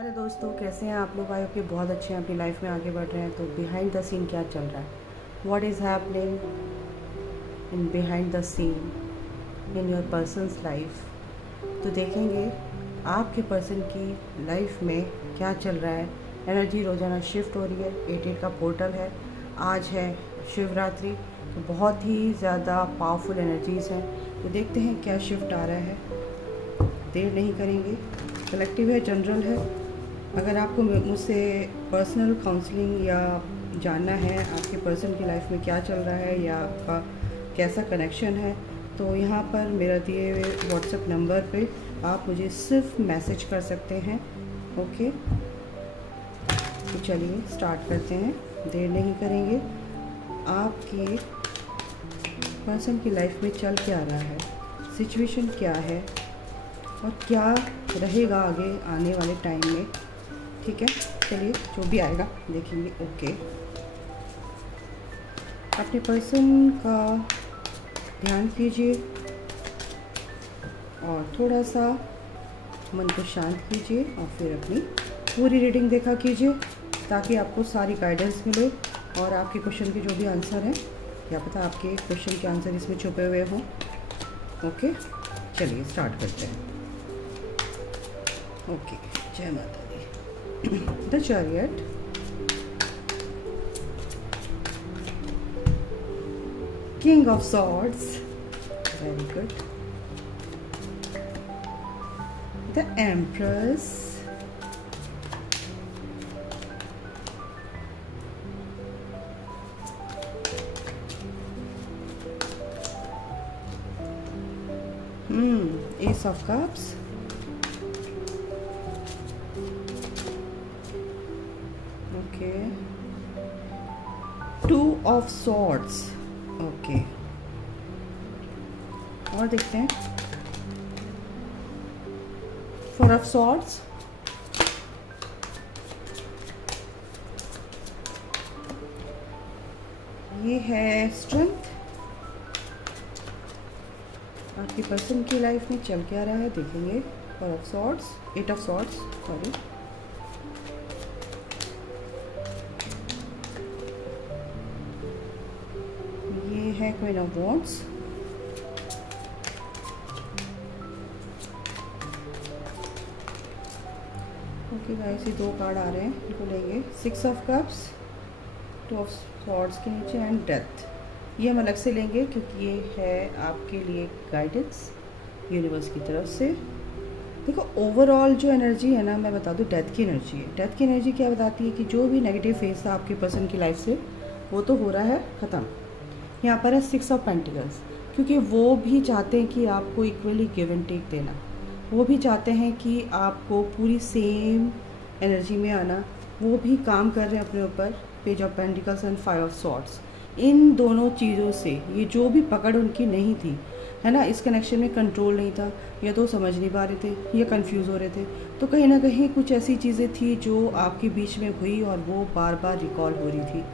अरे दोस्तों, कैसे हैं आप लोग? आए कि बहुत अच्छे हैं, अपनी लाइफ में आगे बढ़ रहे हैं। तो बिहाइंड द सीन क्या चल रहा है, what is happening in behind the seen in your persons life, तो देखेंगे आपके पर्सन की लाइफ में क्या चल रहा है। एनर्जी रोज़ाना शिफ्ट हो रही है। 88 का पोर्टल है। आज है शिवरात्रि, तो बहुत ही ज़्यादा पावरफुल एनर्जीज़ हैं। तो देखते हैं क्या शिफ्ट आ रहा है। देर नहीं करेंगे। कलेक्टिव है, जनरल है। अगर आपको मुझसे पर्सनल काउंसलिंग या जानना है आपके पर्सन की लाइफ में क्या चल रहा है या आपका कैसा कनेक्शन है, तो यहाँ पर मेरा दिए हुए व्हाट्सएप नंबर पे आप मुझे सिर्फ मैसेज कर सकते हैं। ओके, तो चलिए स्टार्ट करते हैं, देर नहीं करेंगे। आपके पर्सन की लाइफ में चल क्या रहा है, सिचुएशन क्या है और क्या रहेगा आगे आने वाले टाइम में। ठीक है, चलिए जो भी आएगा देखेंगे। ओके, अपने पर्सन का ध्यान कीजिए और थोड़ा सा मन को शांत कीजिए और फिर अपनी पूरी रीडिंग देखा कीजिए, ताकि आपको सारी गाइडेंस मिले और आपके क्वेश्चन के जो भी आंसर हैं, क्या पता आपके क्वेश्चन के आंसर इसमें छुपे हुए हों। ओके, चलिए स्टार्ट करते हैं। ओके, जय माता दी। The Chariot, King of Swords, very good. The Empress, Ace of Cups, okay, Two of Swords, okay, और देखते हैं Four of Swords, ये है स्ट्रेंथ। आपकी पर्सन की लाइफ में चल क्या रहा है देखेंगे। Four of Swords, Eight of Swords, sorry, ये है queen of wands, okay guys, ये दो कार्ड आ रहे हैं, इनको लेंगे। Six of cups, two of swords के नीचे एंड डेथ। ये हम अलग से लेंगे क्योंकि ये है आपके लिए गाइडेंस यूनिवर्स की तरफ से। देखो, ओवरऑल जो एनर्जी है ना, मैं बता दूँ, डेथ की एनर्जी है। डेथ की एनर्जी क्या बताती है कि जो भी नेगेटिव फेस था आपके पर्सन की लाइफ से, वो तो हो रहा है ख़त्म। यहाँ पर है सिक्स ऑफ पेंटिकल्स, क्योंकि वो भी चाहते हैं कि आपको इक्वली गिव एंड टेक देना। वो भी चाहते हैं कि आपको पूरी सेम एनर्जी में आना। वो भी काम कर रहे हैं अपने ऊपर। Page of pentacles and five of swords, इन दोनों चीज़ों से ये जो भी पकड़ उनकी नहीं थी, है ना, इस कनेक्शन में कंट्रोल नहीं था, या तो समझ नहीं पा रहे थे या कंफ्यूज हो रहे थे, तो कहीं ना कहीं कुछ ऐसी चीज़ें थी जो आपके बीच में हुई और वो बार बार रिकॉल हो रही थी।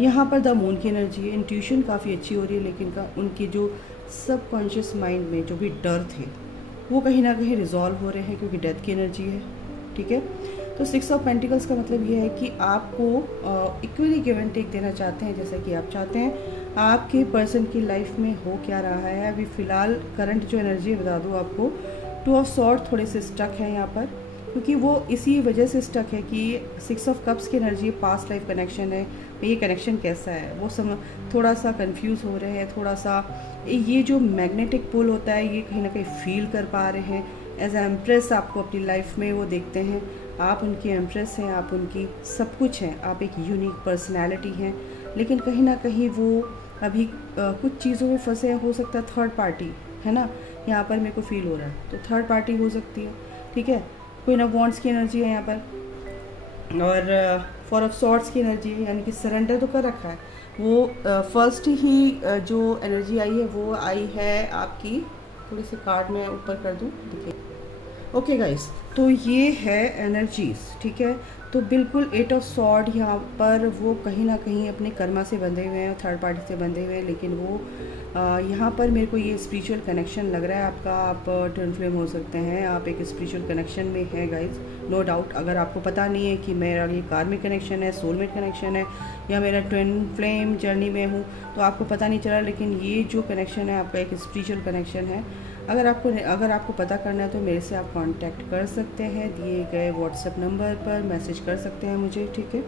यहाँ पर द मून की एनर्जी है। इंट्यूशन काफ़ी अच्छी हो रही है, लेकिन उनके जो सबकॉन्शियस माइंड में जो भी डर थे, वो कहीं ना कहीं रिजॉल्व हो रहे हैं, क्योंकि डेथ की एनर्जी है। ठीक है, तो सिक्स ऑफ पेंटिकल्स का मतलब ये है कि आपको इक्वली गिव एंड टेक देना चाहते हैं, जैसे कि आप चाहते हैं। आपके पर्सन की लाइफ में हो क्या रहा है अभी फ़िलहाल, करंट जो एनर्जी है बता दूँ आपको। टू ऑफ सॉर्ड थोड़े से स्टक है यहाँ पर, क्योंकि वो इसी वजह से स्टक है कि सिक्स ऑफ कप्स की एनर्जी पास्ट लाइफ कनेक्शन है। ये कनेक्शन कैसा है वो थोड़ा सा कंफ्यूज हो रहे हैं, थोड़ा सा ये जो मैग्नेटिक पुल होता है ये कहीं ना कहीं फील कर पा रहे हैं। एज एम्प्रेस आपको अपनी लाइफ में वो देखते हैं, आप उनकी एम्प्रेस हैं, आप उनकी सब कुछ हैं, आप एक यूनिक पर्सनैलिटी हैं। लेकिन कहीं ना कहीं वो अभी कुछ चीज़ों में फंसे हैं। हो सकता है थर्ड पार्टी, है ना, यहाँ पर मेरे को फील हो रहा है, तो थर्ड पार्टी हो सकती है। ठीक है, क्वीन ऑफ वॉन्ड्स की एनर्जी है यहाँ पर, और फोर ऑफ सॉर्ड्स की एनर्जी है, यानी कि सरेंडर तो कर रखा है। वो फर्स्ट ही जो एनर्जी आई है वो आई है आपकी, थोड़ी सी कार्ड में ऊपर कर दूँ, देखिए। ओके गाइस, तो ये है एनर्जीज, ठीक है। तो बिल्कुल 8 ऑफ सॉर्ड यहाँ पर वो कहीं ना कहीं अपने कर्मा से बंधे हुए हैं, थर्ड पार्टी से बंधे हुए हैं, लेकिन वो यहाँ पर मेरे को ये स्पिरिचुअल कनेक्शन लग रहा है आपका। आप ट्विन फ्लेम हो सकते हैं, आप एक स्पिरिचुअल कनेक्शन में है गाइज, नो डाउट। अगर आपको पता नहीं है कि मेरा ये कार्मिक कनेक्शन है, सोलमेट कनेक्शन है, या मेरा ट्विन फ्लेम जर्नी में हूँ, तो आपको पता नहीं चला, लेकिन ये जो कनेक्शन है आपका एक स्पिरिचुअल कनेक्शन है। अगर आपको पता करना है तो मेरे से आप कांटेक्ट कर सकते हैं, दिए गए व्हाट्सएप नंबर पर मैसेज कर सकते हैं मुझे, ठीक है।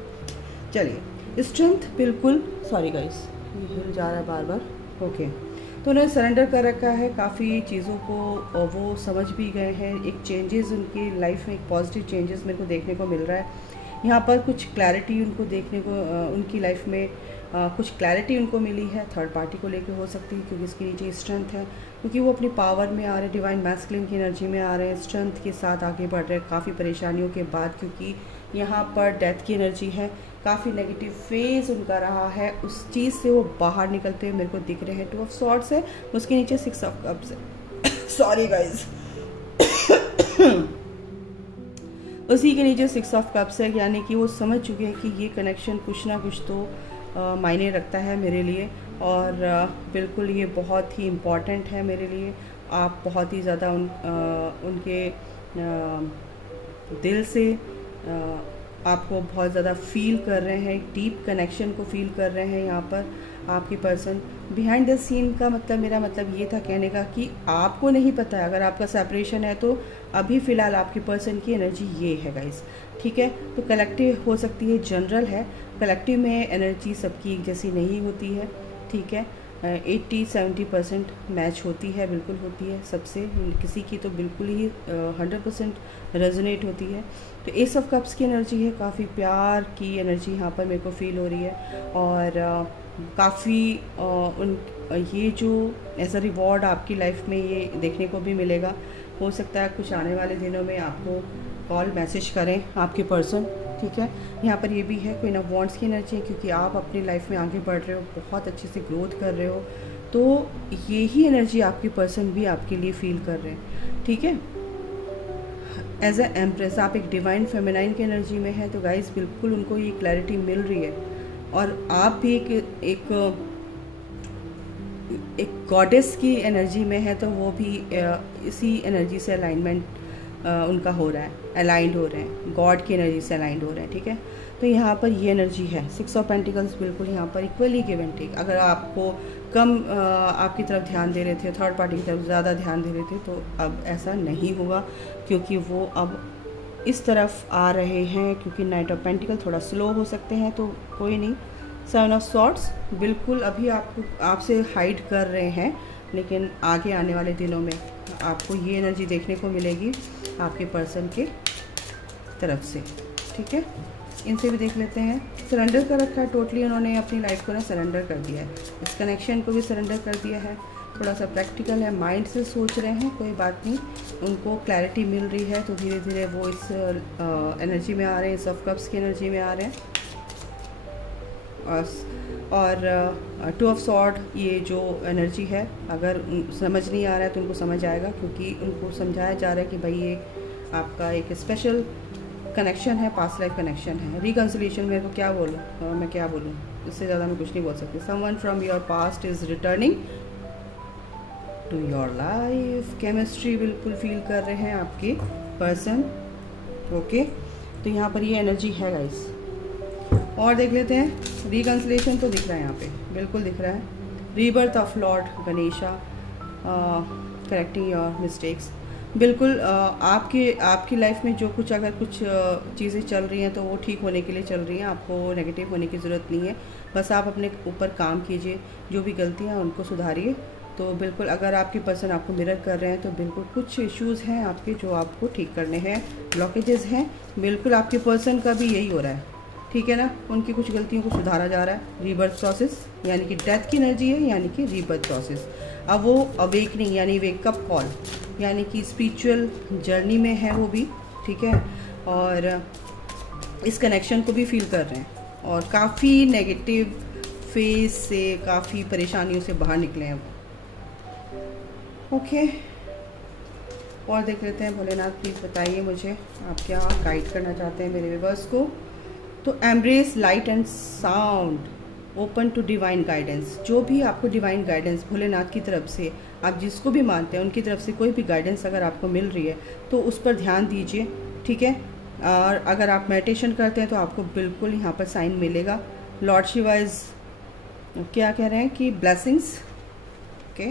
चलिए, स्ट्रेंथ बिल्कुल, सॉरी गाइस ये हिल जा रहा है बार बार, ओके। तो उन्होंने सरेंडर कर रखा है, काफ़ी चीज़ों को वो समझ भी गए हैं। एक चेंजेस उनकी लाइफ में, एक पॉजिटिव चेंजेस मेरे को देखने को मिल रहा है यहाँ पर। कुछ क्लैरिटी उनको देखने को, उनकी लाइफ में कुछ क्लैरिटी उनको मिली है, थर्ड पार्टी को लेकर हो सकती है, क्योंकि इसके नीचे स्ट्रेंथ है, क्योंकि वो अपनी पावर में आ रहे हैं, डिवाइन मैस्कुलिन की एनर्जी में आ रहे हैं, स्ट्रेंथ के साथ आगे बढ़ रहे हैं काफ़ी परेशानियों के बाद, क्योंकि यहाँ पर डेथ की एनर्जी है, काफ़ी नेगेटिव फेज उनका रहा है, उस चीज़ से वो बाहर निकलते हुए मेरे को दिख रहे हैं। 2 ऑफ सॉर्ड्स है, उसके नीचे 6 ऑफ कप्स है सॉरी गाइज उसी के नीचे 6 ऑफ कप्स है, यानी कि वो समझ चुके हैं कि ये कनेक्शन कुछ ना कुछ तो मायने रखता है मेरे लिए, और बिल्कुल ये बहुत ही इम्पॉर्टेंट है मेरे लिए। आप बहुत ही ज़्यादा उनके दिल से आपको बहुत ज़्यादा फील कर रहे हैं, डीप कनेक्शन को फील कर रहे हैं यहाँ पर आपकी पर्सन। बिहाइंड द सीन का मतलब, मेरा मतलब ये था कहने का कि आपको नहीं पता है, अगर आपका सेपरेशन है तो अभी फ़िलहाल आपकी पर्सन की एनर्जी ये है गाइस, ठीक है। तो कलेक्टिव हो सकती है, जनरल है, कलेक्टिव में एनर्जी सबकी एक जैसी नहीं होती है, ठीक है। 80-70% मैच होती है, बिल्कुल होती है सबसे, किसी की तो बिल्कुल ही 100% रेजोनेट होती है। तो एस ऑफ कप्स की एनर्जी है, काफ़ी प्यार की एनर्जी यहाँ पर मेरे को फील हो रही है, और काफ़ी ये जो एज अ रिवॉर्ड आपकी लाइफ में ये देखने को भी मिलेगा। हो सकता है कुछ आने वाले दिनों में आपको कॉल मैसेज करें आपके पर्सन, ठीक है। यहाँ पर ये भी है, क्वीन ऑफ वॉन्ड्स की एनर्जी है, क्योंकि आप अपनी लाइफ में आगे बढ़ रहे हो, बहुत अच्छे से ग्रोथ कर रहे हो, तो यही एनर्जी आपकी पर्सन भी आपके लिए फील कर रहे हैं, ठीक है। एज ए एम्प्रेस आप एक डिवाइन फेमिनाइन की एनर्जी में है, तो गाइस बिल्कुल उनको ये क्लैरिटी मिल रही है, और आप भी एक गॉडेस की एनर्जी में है, तो वो भी इसी एनर्जी से अलाइनमेंट उनका हो रहा है, अलाइंड हो रहे हैं, गॉड की एनर्जी से अलाइंड हो रहे हैं, ठीक है। तो यहाँ पर ये एनर्जी है, 6 ऑफ पेंटिकल्स बिल्कुल यहाँ पर इक्वली गिव एंड टेक। अगर आपको कम आपकी तरफ ध्यान दे रहे थे, थर्ड पार्टी की तरफ ज़्यादा ध्यान दे रहे थे, तो अब ऐसा नहीं होगा, क्योंकि वो अब इस तरफ आ रहे हैं, क्योंकि नाइट ऑफ पेंटिकल थोड़ा स्लो हो सकते हैं, तो कोई नहीं। 7 ऑफ सॉर्ड्स बिल्कुल अभी आपसे हाइड कर रहे हैं, लेकिन आगे आने वाले दिनों में आपको ये एनर्जी देखने को मिलेगी आपके पर्सन के तरफ से, ठीक है। इनसे भी देख लेते हैं। सरेंडर कर रखा है टोटली, उन्होंने अपनी लाइफ को ना सरेंडर कर दिया है, इस कनेक्शन को भी सरेंडर कर दिया है। थोड़ा सा प्रैक्टिकल है, माइंड से सोच रहे हैं, कोई बात नहीं, उनको क्लैरिटी मिल रही है, तो धीरे धीरे वो इस एनर्जी में आ रहे हैं, इस ऑफ कप्स की एनर्जी में आ रहे हैं। और 2 ऑफ सॉर्ड ये जो एनर्जी है, अगर समझ नहीं आ रहा है तो उनको समझ आएगा, क्योंकि उनको समझाया जा रहा है कि भाई ये आपका एक स्पेशल कनेक्शन है, पास्ट लाइफ कनेक्शन है। रिकन्सिलिएशन मेरे को क्या बोलूँ, मैं क्या बोलूँ, इससे ज़्यादा मैं कुछ नहीं बोल सकती। Someone from your past is returning to your life. Chemistry बिल्कुल फील कर रहे हैं आपके पर्सन, ओके। तो यहाँ पर ये एनर्जी है गाइस। और देख लेते हैं, रिकन्सिलेशन तो दिख रहा है यहाँ पे, बिल्कुल दिख रहा है। Rebirth of Lord Ganesha, correcting your mistakes. बिल्कुल आपकी लाइफ में जो कुछ, अगर कुछ चीज़ें चल रही हैं तो वो ठीक होने के लिए चल रही हैं, आपको नेगेटिव होने की ज़रूरत नहीं है। बस आप अपने ऊपर काम कीजिए, जो भी गलतियाँ हैं उनको सुधारिए। तो बिल्कुल अगर आपके पर्सन आपको मिरर कर रहे हैं, तो बिल्कुल कुछ इश्यूज़ हैं आपके जो आपको ठीक करने हैं, ब्लॉकेजेस हैं। बिल्कुल आपके पर्सन का भी यही हो रहा है, ठीक है ना, उनकी कुछ गलतियों को सुधारा जा रहा है। रीबर्थ प्रोसेस यानी कि डेथ की एनर्जी है, यानी कि रीबर्थ प्रोसेस। अब वो अवेकनिंग यानी वेकअप कॉल, यानी कि स्पिरिचुअल जर्नी में है वो भी, ठीक है। और इस कनेक्शन को भी फील कर रहे हैं, और काफ़ी नेगेटिव फेज से, काफ़ी परेशानियों से बाहर निकले हैं वो, ओके। और देख लेते हैं। भोलेनाथ प्लीज़ बताइए मुझे आप क्या गाइड करना चाहते हैं मेरे व्यूअर्स को। तो embrace light and sound, open to divine guidance. जो भी आपको डिवाइन गाइडेंस भोलेनाथ की तरफ से, आप जिसको भी मानते हैं उनकी तरफ से कोई भी गाइडेंस अगर आपको मिल रही है तो उस पर ध्यान दीजिए, ठीक है। और अगर आप मेडिटेशन करते हैं तो आपको बिल्कुल यहाँ पर साइन मिलेगा। लॉर्ड शिवा इज़ क्या कह रहे हैं कि ब्लेसिंग्स, ओके,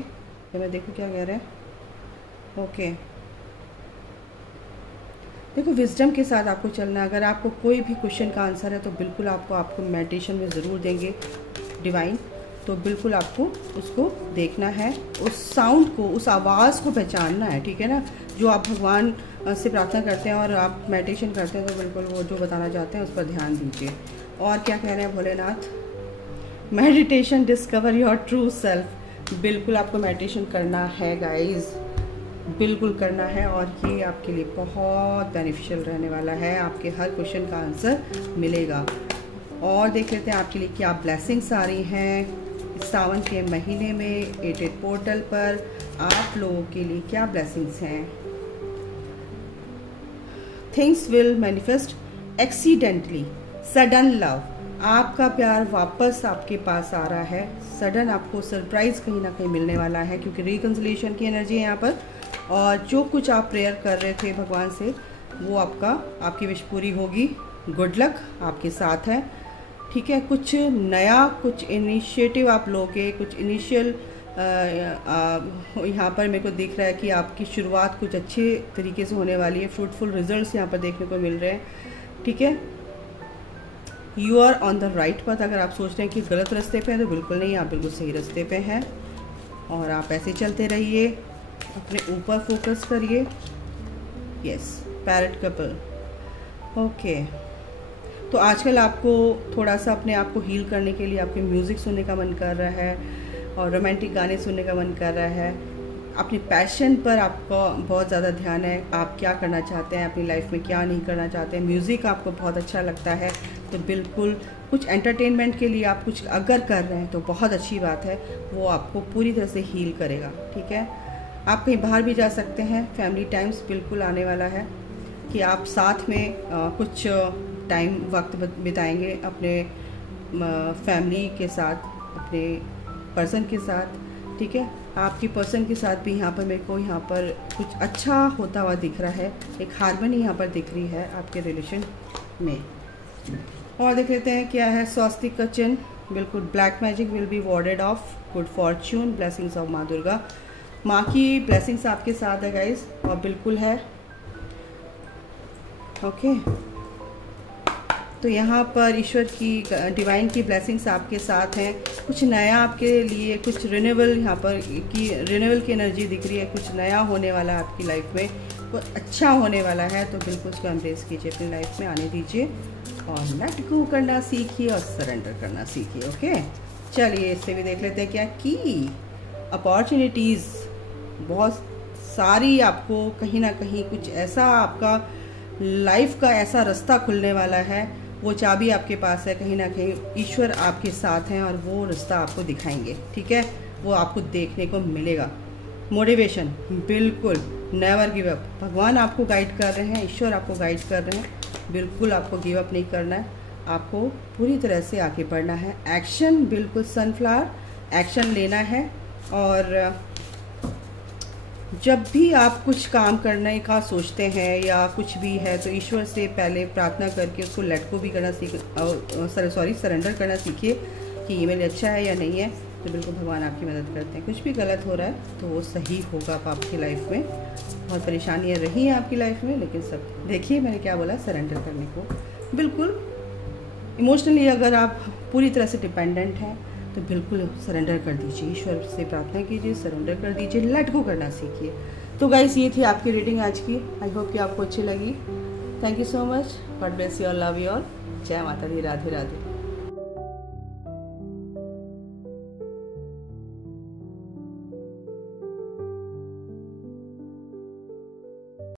तो मैं देखूँ क्या कह रहे हैं। ओके, देखो विजडम के साथ आपको चलना है। अगर आपको कोई भी क्वेश्चन का आंसर है तो बिल्कुल आपको मेडिटेशन में ज़रूर देंगे डिवाइन, तो बिल्कुल आपको उसको देखना है, उस साउंड को, उस आवाज़ को पहचानना है, ठीक है ना। जो आप भगवान से प्रार्थना करते हैं और आप मेडिटेशन करते हैं तो बिल्कुल वो जो बताना चाहते हैं उस पर ध्यान दीजिए। और क्या कह रहे हैं Bholenath, meditation discover your true self. बिल्कुल आपको मेडिटेशन करना है गाइज, बिल्कुल करना है, और ये आपके लिए बहुत बेनिफिशियल रहने वाला है। आपके हर क्वेश्चन का आंसर मिलेगा। और देख लेते हैं आपके लिए क्या ब्लेसिंग्स आ रही हैं सावन के महीने में 88 पोर्टल पर आप लोगों के लिए क्या ब्लेसिंग्स हैं। Things will manifest accidentally, sudden love, आपका प्यार वापस आपके पास आ रहा है। सडन आपको सरप्राइज कहीं ना कहीं मिलने वाला है, क्योंकि रिकन्सिलिएशन की एनर्जी है यहाँ पर। और जो कुछ आप प्रेयर कर रहे थे भगवान से वो आपकी विश पूरी होगी। गुड लक आपके साथ है, ठीक है। कुछ नया, कुछ इनिशिएटिव आप लोगे, कुछ इनिशियल यहाँ पर मेरे को दिख रहा है कि आपकी शुरुआत कुछ अच्छे तरीके से होने वाली है। फ्रूटफुल रिजल्ट्स यहाँ पर देखने को मिल रहे हैं, ठीक है। You are on the right path. अगर आप सोच रहे हैं कि गलत रास्ते पे हैं तो बिल्कुल नहीं, आप बिल्कुल सही रास्ते पे हैं। और आप ऐसे चलते रहिए, अपने ऊपर फोकस करिए। Yes, parrot couple, okay. तो आजकल आपको थोड़ा सा अपने आप को हील करने के लिए आपके म्यूज़िक सुनने का मन कर रहा है और रोमांटिक गाने सुनने का मन कर रहा है। अपने पैशन पर आपका बहुत ज़्यादा ध्यान है, आप क्या करना चाहते हैं अपनी लाइफ में, क्या नहीं करना चाहते हैं। म्यूज़िक आपको बहुत अच्छा लगता है तो बिल्कुल कुछ एंटरटेनमेंट के लिए आप कुछ अगर कर रहे हैं तो बहुत अच्छी बात है, वो आपको पूरी तरह से हील करेगा, ठीक है। आप कहीं बाहर भी जा सकते हैं, फैमिली टाइम्स बिल्कुल आने वाला है कि आप साथ में कुछ टाइम वक्त बिताएंगे अपने फैमिली के साथ, अपने पर्सन के साथ, ठीक है। आपकी पर्सन के साथ भी यहाँ पर मेरे को यहाँ पर कुछ अच्छा होता हुआ दिख रहा है, एक हार्मनी यहाँ पर दिख रही है आपके रिलेशन में। और देख लेते हैं क्या है स्वास्तिक का चिन्ह, बिल्कुल black magic will be warded off, good fortune, blessings of माँ दुर्गा। माँ की ब्लेसिंग्स आपके साथ है गाइज, और बिल्कुल है, ओके। तो यहाँ पर ईश्वर की डिवाइन की ब्लेसिंग्स आपके साथ हैं। कुछ नया आपके लिए, कुछ रिन्यूअल यहाँ पर की रिन्यूअल की एनर्जी दिख रही है। कुछ नया होने वाला है आपकी लाइफ में, कुछ अच्छा होने वाला है, तो बिल्कुल उसको एम्ब्रेस कीजिए, अपनी लाइफ में आने दीजिए और लेट गो करना सीखिए और सरेंडर करना सीखिए, ओके। चलिए इससे भी देख लेते हैं क्या की अपॉर्चुनिटीज़ बहुत सारी आपको कहीं ना कहीं कुछ ऐसा आपका लाइफ का ऐसा रास्ता खुलने वाला है, वो चाबी आपके पास है। कहीं ना कहीं ईश्वर आपके साथ हैं और वो रास्ता आपको दिखाएंगे, ठीक है। वो आपको देखने को मिलेगा। मोटिवेशन, बिल्कुल नेवर गिव अप। भगवान आपको गाइड कर रहे हैं, ईश्वर आपको गाइड कर रहे हैं, बिल्कुल आपको गिव अप नहीं करना है, आपको पूरी तरह से आगे बढ़ना है। एक्शन, बिल्कुल सनफ्लावर, एक्शन लेना है। और जब भी आप कुछ काम करने का सोचते हैं या कुछ भी है तो ईश्वर से पहले प्रार्थना करके उसको लेट गो भी करना सरेंडर करना सीखिए कि ये मेरे अच्छा है या नहीं है, तो बिल्कुल भगवान आपकी मदद करते हैं। कुछ भी गलत हो रहा है तो वो सही होगा आपकी लाइफ में। बहुत परेशानियाँ रही हैं आपकी लाइफ में, लेकिन सब देखिए मैंने क्या बोला, सरेंडर करने को। बिल्कुल इमोशनली अगर आप पूरी तरह से डिपेंडेंट हैं तो बिल्कुल सरेंडर कर दीजिए, ईश्वर से प्रार्थना कीजिए, सरेंडर कर दीजिए, लेट गो करना सीखिए। तो गाइस ये थी आपकी रीडिंग आज की। आई होप कि आपको अच्छी लगी। Thank you so much. God bless you all, love you all. जय माता दी, राधे राधे।